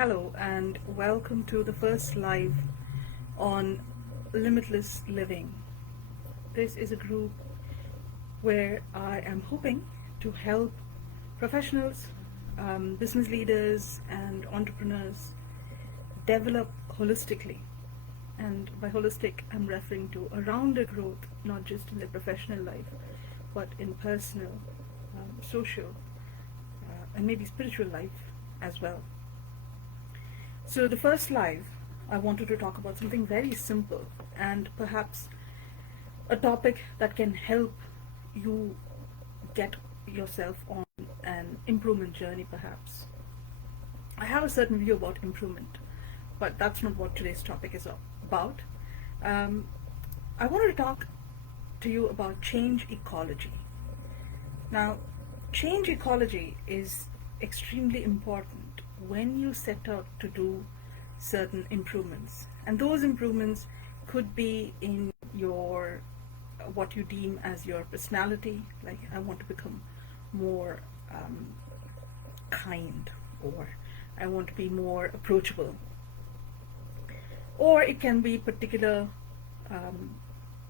Hello and welcome to the first live on Limitless Living. This is a group where I am hoping to help professionals, business leaders, and entrepreneurs develop holistically. And by holistic, I'm referring to a rounded growth, not just in their professional life, but in personal, social, and maybe spiritual life as well. So the first live, I wanted to talk about something very simple and perhaps a topic that can help you get yourself on an improvement journey perhaps. I have a certain view about improvement, but that's not what today's topic is about. I wanted to talk to you about change ecology. Now, change ecology is extremely important when you set out to do certain improvements, and those improvements could be in your what you deem as your personality, like I want to become more kind, or I want to be more approachable, or it can be particular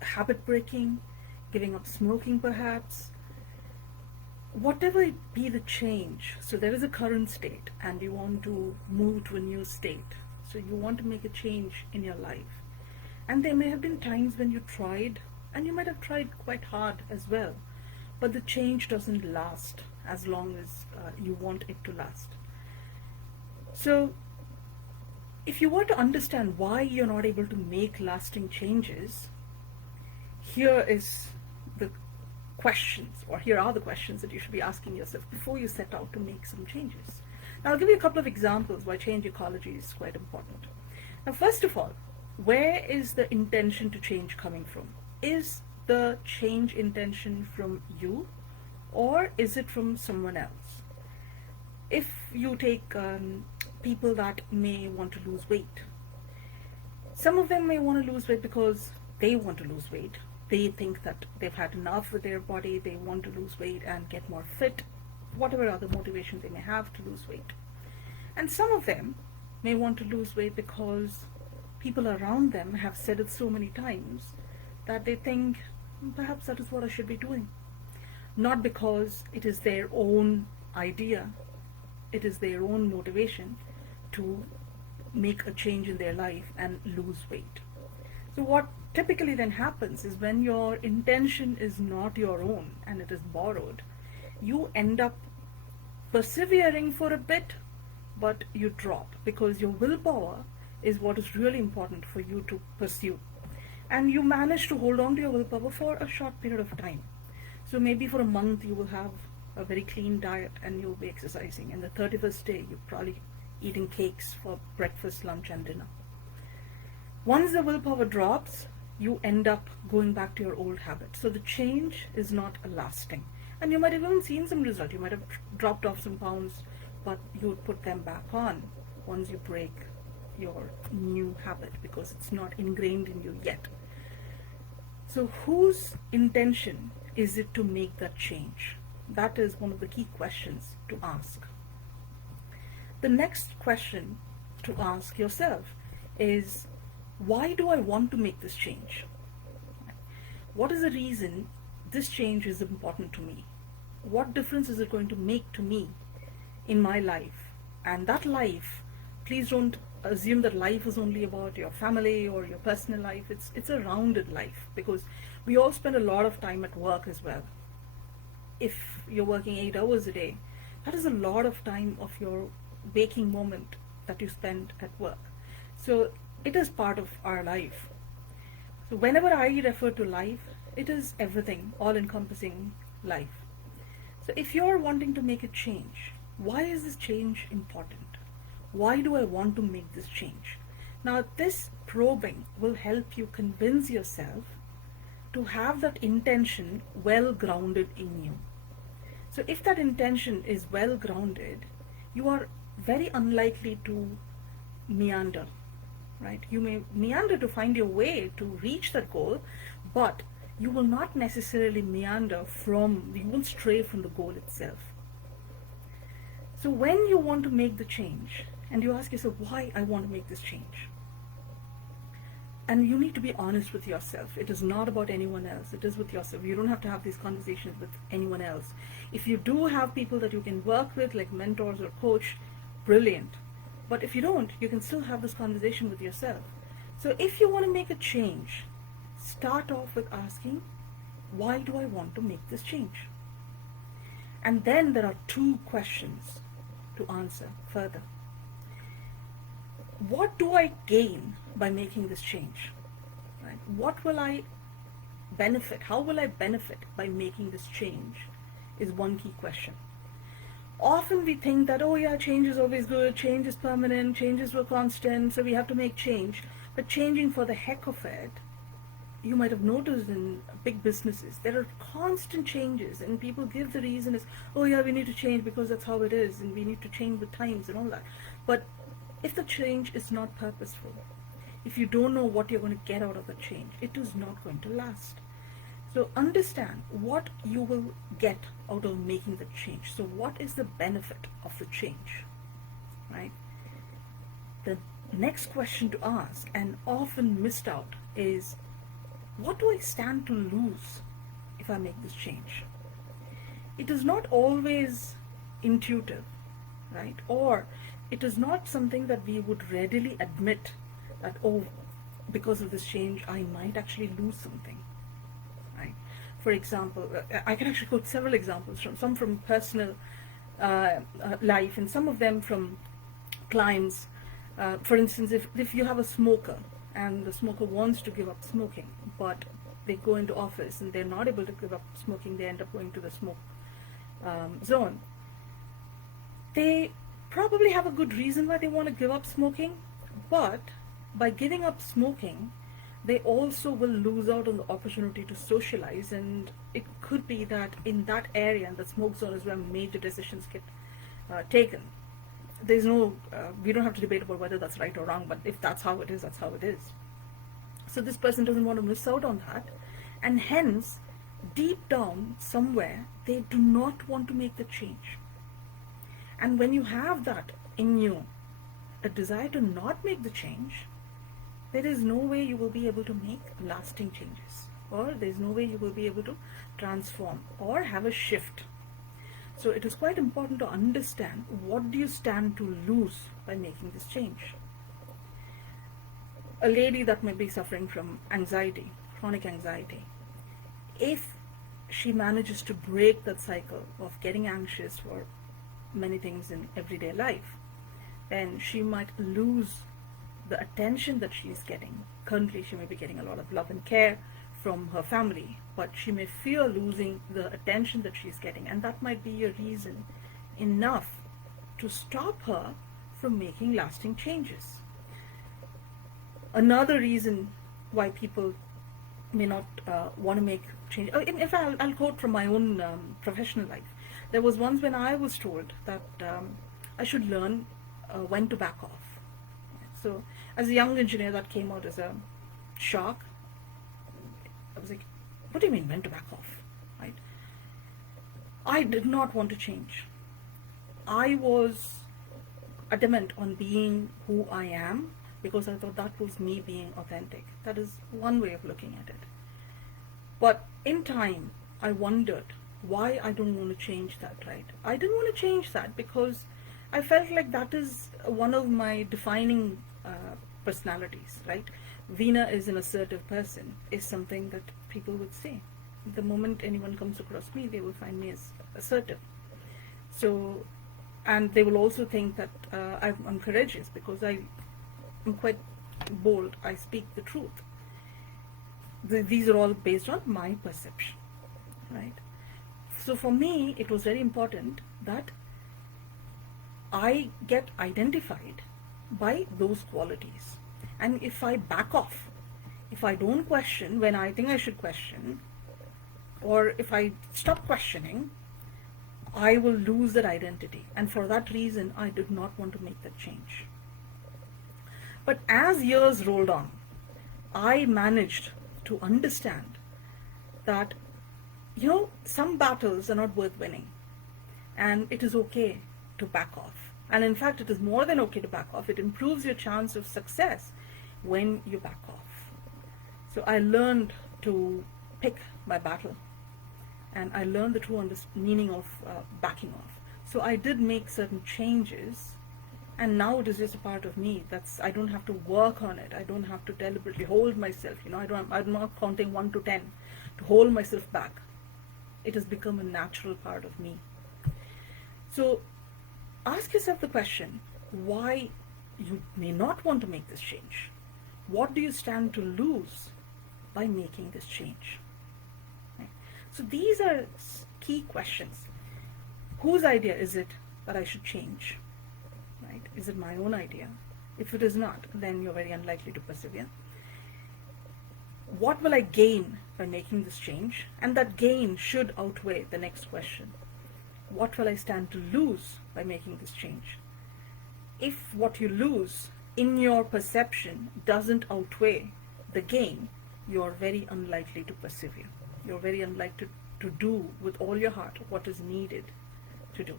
habit breaking, giving up smoking perhaps. Whatever it be the change, so there is a current state and you want to move to a new state, so you want to make a change in your life, and there may have been times when you tried, and you might have tried quite hard as well, but the change doesn't last as long as you want it to last. So if you want to understand why you're not able to make lasting changes, here is the questions, or here are the questions that you should be asking yourself before you set out to make some changes. Now, I'll give you a couple of examples why change ecology is quite important. Now, first of all, where is the intention to change coming from? Is the change intention from you, or is it from someone else? If you take people that may want to lose weight, some of them may want to lose weight because they want to lose weight. They think that they've had enough with their body, they want to lose weight and get more fit, whatever other motivation they may have to lose weight. And some of them may want to lose weight because people around them have said it so many times that they think perhaps that is what I should be doing. Not because it is their own idea, it is their own motivation to make a change in their life and lose weight. So what typically then happens is, when your intention is not your own and it is borrowed, you end up persevering for a bit, but you drop, because your willpower is what is really important for you to pursue. And you manage to hold on to your willpower for a short period of time. So maybe for a month you will have a very clean diet and you'll be exercising, and the 31st day you're probably eating cakes for breakfast, lunch and dinner. Once the willpower drops, you end up going back to your old habit. So the change is not lasting. And you might have even seen some result. You might have dropped off some pounds, but you would put them back on once you break your new habit, because it's not ingrained in you yet. So whose intention is it to make that change? That is one of the key questions to ask. The next question to ask yourself is, why do I want to make this change? What is the reason this change is important to me? What difference is it going to make to me in my life? And that life, please don't assume that life is only about your family or your personal life. It's a rounded life, because we all spend a lot of time at work as well. If you're working 8 hours a day, that is a lot of time of your waking moment that you spend at work. So it is part of our life. So whenever I refer to life, it is everything, all-encompassing life. So if you're wanting to make a change, why is this change important? Why do I want to make this change? Now, this probing will help you convince yourself to have that intention well grounded in you. So if that intention is well grounded, you are very unlikely to meander. Right? You may meander to find your way to reach that goal, but you will not necessarily meander you won't stray from the goal itself. So when you want to make the change, and you ask yourself why I want to make this change. And you need to be honest with yourself. It is not about anyone else. It is with yourself. You don't have to have these conversations with anyone else. If you do have people that you can work with, like mentors or coach, brilliant. But if you don't, you can still have this conversation with yourself. So if you want to make a change, start off with asking, why do I want to make this change? And then there are two questions to answer further. What do I gain by making this change? Right? What will I benefit? How will I benefit by making this change is one key question. Often we think that, oh yeah, change is always good, change is permanent, changes were constant, so we have to make change. But changing for the heck of it, you might have noticed in big businesses, there are constant changes, and people give the reason is, oh yeah, we need to change because that's how it is, and we need to change with times and all that. But if the change is not purposeful, if you don't know what you're going to get out of the change, it is not going to last. So understand what you will get out of making the change. So what is the benefit of the change, right? The next question to ask, and often missed out, is what do I stand to lose if I make this change? It is not always intuitive, right? Or it is not something that we would readily admit that, oh, because of this change, I might actually lose something, right? For example, I can actually quote several examples, some from personal life and some of them from clients. For instance, if you have a smoker and the smoker wants to give up smoking, but they go into office and they're not able to give up smoking, they end up going to the smoke zone. They probably have a good reason why they want to give up smoking, but by giving up smoking, they also will lose out on the opportunity to socialize, and it could be that in that area, in the smoke zone, is where major decisions get taken. There's no, we don't have to debate about whether that's right or wrong, but if that's how it is, that's how it is. So this person doesn't want to miss out on that, and hence, deep down somewhere, they do not want to make the change. And when you have that in you, a desire to not make the change, there is no way you will be able to make lasting changes, or there's no way you will be able to transform or have a shift. So it is quite important to understand what do you stand to lose by making this change. A lady that may be suffering from anxiety, chronic anxiety, if she manages to break that cycle of getting anxious for many things in everyday life, then she might lose the attention that she's getting. Currently, she may be getting a lot of love and care from her family, but she may fear losing the attention that she's getting, and that might be a reason enough to stop her from making lasting changes. Another reason why people may not want to make change, in fact, I'll quote from my own professional life. There was once when I was told that I should learn when to back off. So as a young engineer, that came out as a shock. I was like, what do you mean when to back off, right? I did not want to change. I was adamant on being who I am because I thought that was me being authentic. That is one way of looking at it. But in time, I wondered why I don't want to change that, right? I didn't want to change that because I felt like that is one of my defining personalities, right? Veena is an assertive person, is something that people would say. The moment anyone comes across me, they will find me as assertive. So, and they will also think that I'm courageous because I'm quite bold. I speak the truth. These are all based on my perception, right? So for me, it was very important that I get identified by those qualities. And if I back off, if I don't question when I think I should question, or if I stop questioning, I will lose that identity. And for that reason, I did not want to make that change. But as years rolled on, I managed to understand that, some battles are not worth winning. And it is okay to back off. And in fact, it is more than okay to back off. It improves your chance of success when you back off. So I learned to pick my battle, and I learned the true meaning of backing off. So I did make certain changes, and now it is just a part of me. I don't have to work on it. I don't have to deliberately hold myself. I'm not counting 1 to 10 to hold myself back. It has become a natural part of me. So ask yourself the question, why you may not want to make this change. What do you stand to lose by making this change? Right? So these are key questions. Whose idea is it that I should change? Right? Is it my own idea? If it is not, then you're very unlikely to persevere. What will I gain by making this change? And that gain should outweigh the next question. What will I stand to lose by making this change? If what you lose in your perception doesn't outweigh the gain, you're very unlikely to persevere. You're very unlikely to do with all your heart what is needed to do.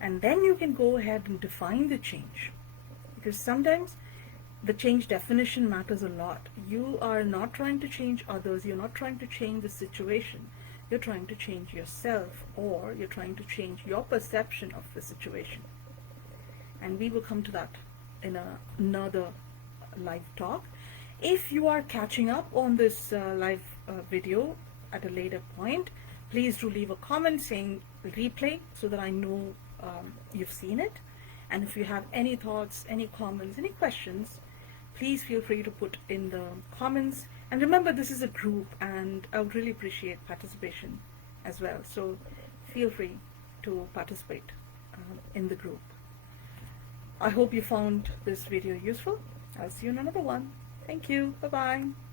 And then you can go ahead and define the change. Because sometimes the change definition matters a lot. You are not trying to change others. You're not trying to change the situation. You're trying to change yourself, or you're trying to change your perception of the situation. And we will come to that in another live talk. If you are catching up on this live video at a later point, please do leave a comment saying replay so that I know you've seen it. And if you have any thoughts, any comments, any questions, please feel free to put in the comments. And remember, this is a group, and I would really appreciate participation as well. So feel free to participate in the group. I hope you found this video useful. I'll see you in another one. Thank you. Bye-bye.